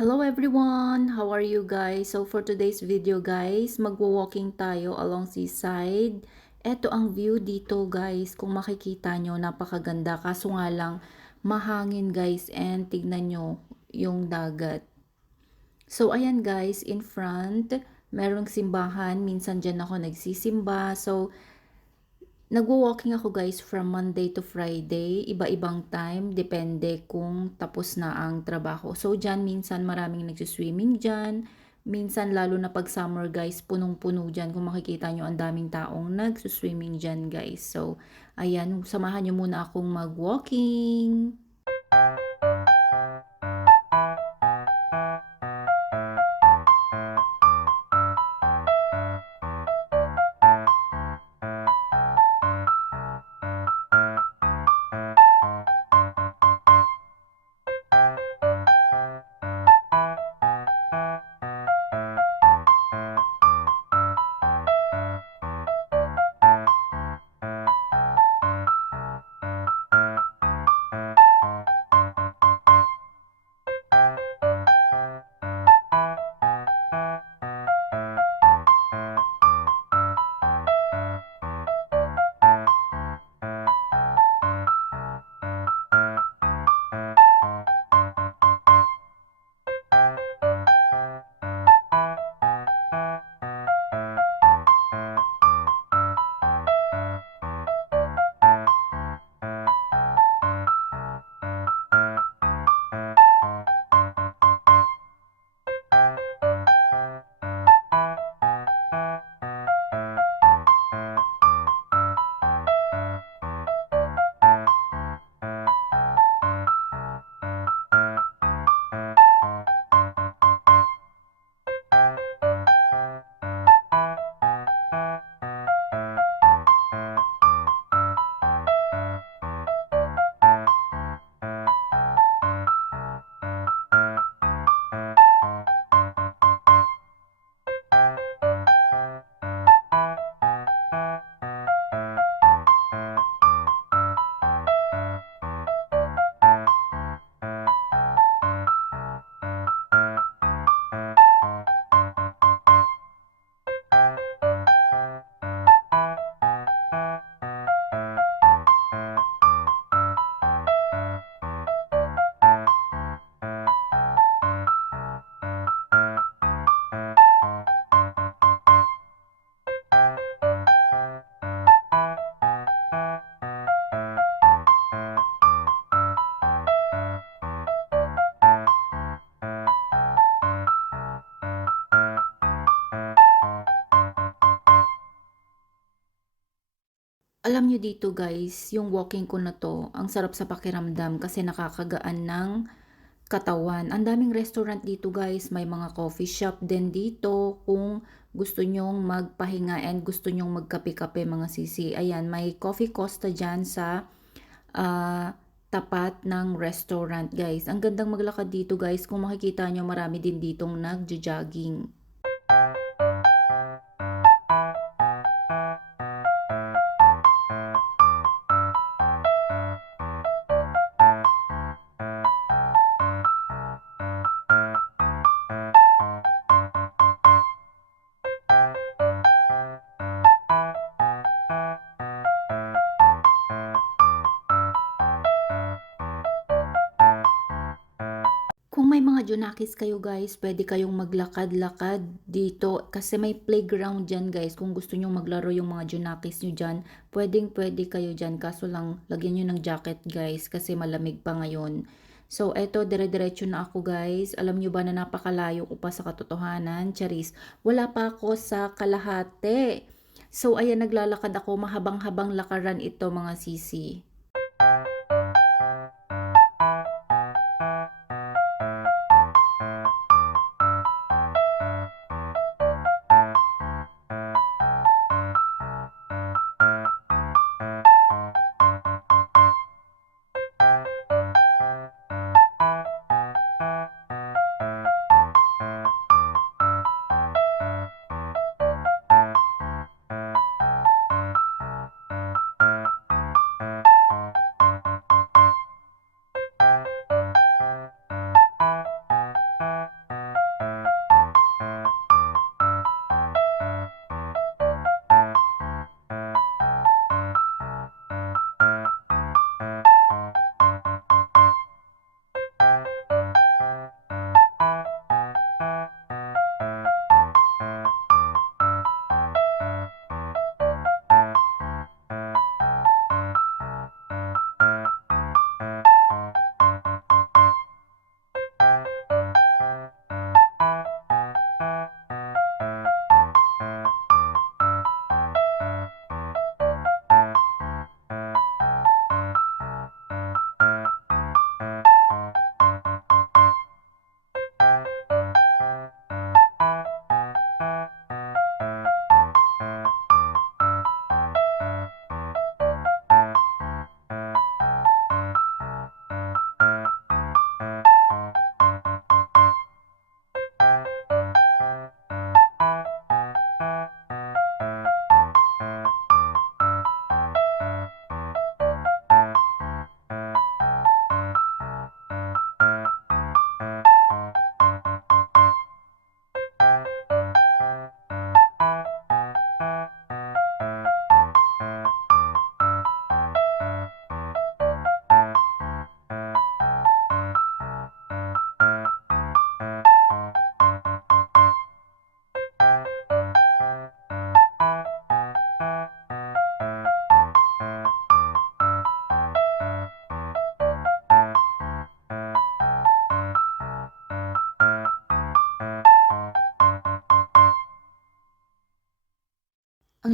Hello everyone! How are you guys? So for today's video guys, magwo-walking tayo along seaside. Ito ang view dito guys. Kung makikita nyo, napakaganda. Kaso nga lang, mahangin guys and tignan nyo yung dagat. So ayan guys, in front, merong simbahan. Minsan dyan ako nagsisimba. So nagwo-walking ako guys from Monday to Friday, iba-ibang time, depende kung tapos na ang trabaho. So dyan minsan maraming nagsiswimming dyan, minsan lalo na pag summer guys, punong-puno dyan. Kung makikita nyo ang daming taong nagsiswimming dyan guys. So ayan, samahan nyo muna akong mag-walking. Alam nyo dito guys, yung walking ko na to, ang sarap sa pakiramdam kasi nakakagaan ng katawan. Ang daming restaurant dito guys, may mga coffee shop din dito kung gusto nyong magpahinga and gusto nyong magkape-kape mga sisi. Ayan, may Coffee Costa dyan sa ah, tapat ng restaurant guys. Ang gandang maglakad dito guys, kung makikita nyo marami din ditong nagja-jogging. Kung may mga Junakis kayo guys, pwede kayong maglakad-lakad dito kasi may playground dyan guys. Kung gusto nyo maglaro yung mga Junakis nyo dyan, pwede kayo dyan. Kaso lang, lagyan nyo ng jacket guys kasi malamig pa ngayon. So, eto, dire-diretso na ako guys. Alam nyo ba na napakalayo ko pa sa katotohanan? Charis, wala pa ako sa kalahati. So, ayan, naglalakad ako. Mahabang-habang lakaran ito mga sisi.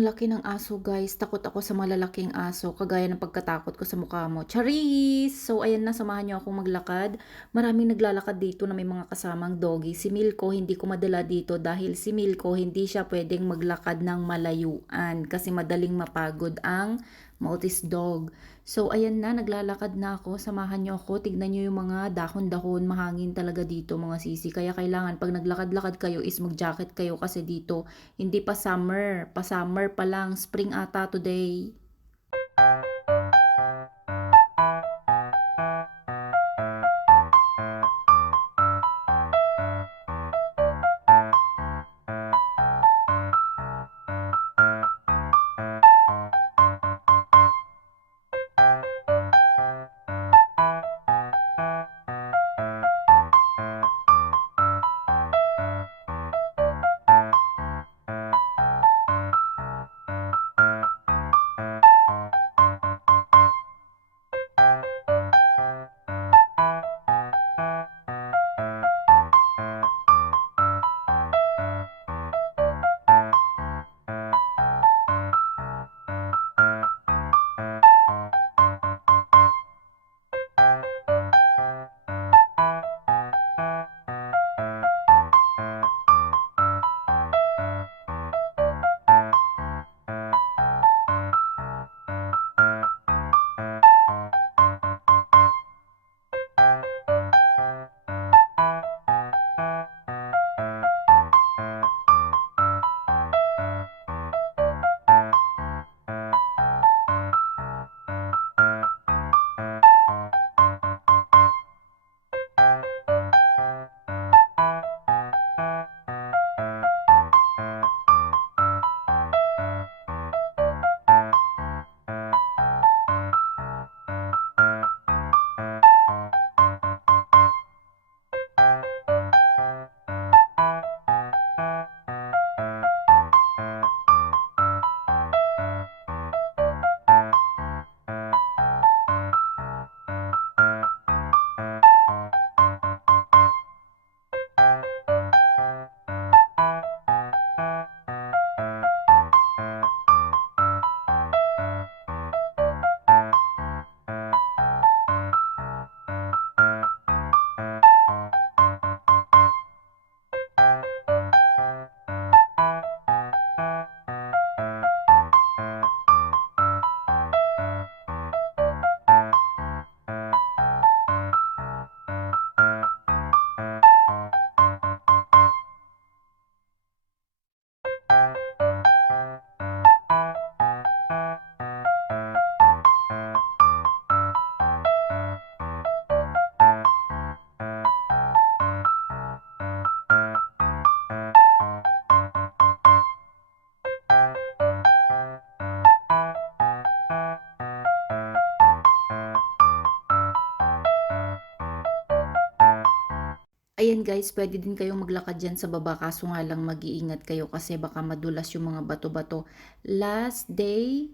laki ng aso guys, takot ako sa malalaking aso, kagaya ng pagkatakot ko sa mukha mo. Charis! So ayan na, samahan niyo akong maglakad. Maraming naglalakad dito na may mga kasamang doggy. Si Milko hindi ko madala dito dahil si Milko hindi siya pwedeng maglakad ng malayuan kasi madaling mapagod ang Maltese dog. So ayan na, naglalakad na ako. Samahan niyo ako. Tignan niyo yung mga dahon-dahon. Mahangin talaga dito mga sisi. Kaya kailangan pag naglakad-lakad kayo is mag-jacket kayo kasi dito hindi pa summer. Pa-summer pa lang. Spring ata today. Ayan guys, pwede din kayong maglakad dyan sa baba kaso nga lang mag-iingat kayo kasi baka madulas yung mga bato-bato. Last day,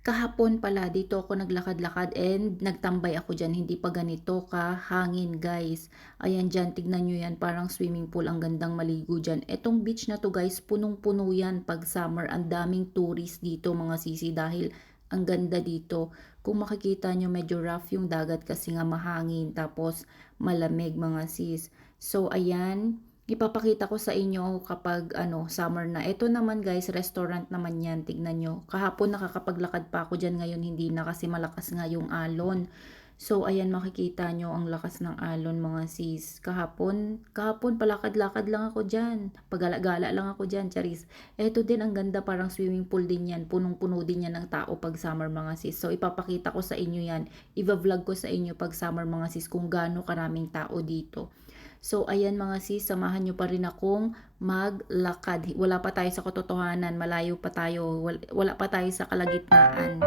kahapon pala dito ako naglakad-lakad and nagtambay ako dyan. Hindi pa ganito kahangin guys. Ayan dyan, tignan nyo yan. Parang swimming pool. Ang gandang maligo dyan. Etong beach na to guys, punong-puno yan pag summer. Ang daming tourist dito mga sisi dahil ang ganda dito. Kung makikita nyo medyo rough yung dagat kasi nga mahangin tapos malamig mga sis. So ayan, ipapakita ko sa inyo kapag summer na. Ito naman guys, restaurant naman yan. Tignan nyo. Kahapon nakakapaglakad pa ako dyan, ngayon hindi na kasi malakas nga yung alon. So ayan, makikita nyo ang lakas ng alon mga sis. Kahapon palakad-lakad lang ako dyan. Pagala-gala lang ako dyan, charis. Ito din ang ganda, parang swimming pool din yan. Punong-puno din yan ng tao pag summer mga sis. So ipapakita ko sa inyo yan. Iva-vlog ko sa inyo pag summer mga sis kung gaano karaming tao dito. So ayan mga sis, samahan nyo pa rin akong maglakad. Wala pa tayo sa katotohanan, malayo pa tayo, wala pa tayo sa kalagitnaan.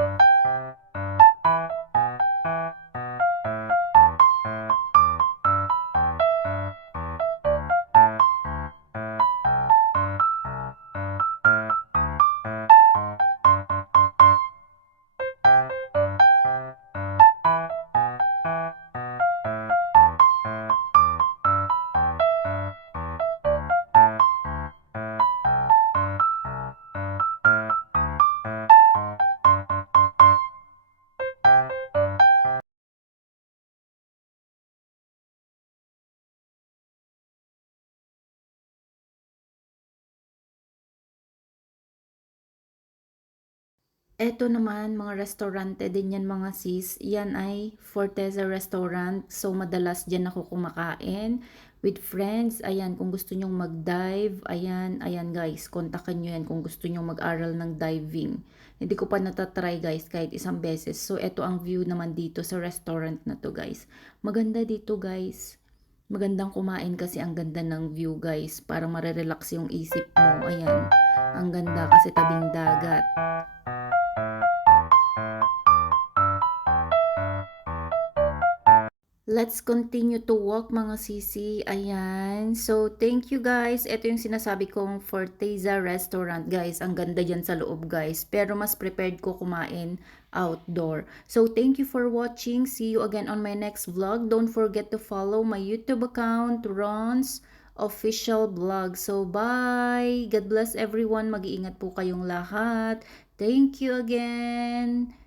Eto naman, mga restaurante din yan mga sis. Yan ay Forteza Restaurant. So, madalas dyan ako kumakain with friends. Ayan, kung gusto nyong mag-dive, ayan, ayan guys, kontakan nyo yan kung gusto nyong mag-aral ng diving. Hindi ko pa natatry guys kahit isang beses. So, eto ang view naman dito sa restaurant na to guys. Maganda dito guys. Magandang kumain kasi ang ganda ng view guys. Parang marerelax yung isip mo. Ayan, ang ganda kasi tabing dagat. Let's continue to walk mga sisi. Ayan. So, thank you guys. Ito yung sinasabi kong Forteza Restaurant guys. Ang ganda dyan sa loob guys. Pero mas prepared ko kumain outdoor. So, thank you for watching. See you again on my next vlog. Don't forget to follow my YouTube account, Ron's Official Vlog. So, bye! God bless everyone. Mag-iingat po kayong lahat. Thank you again.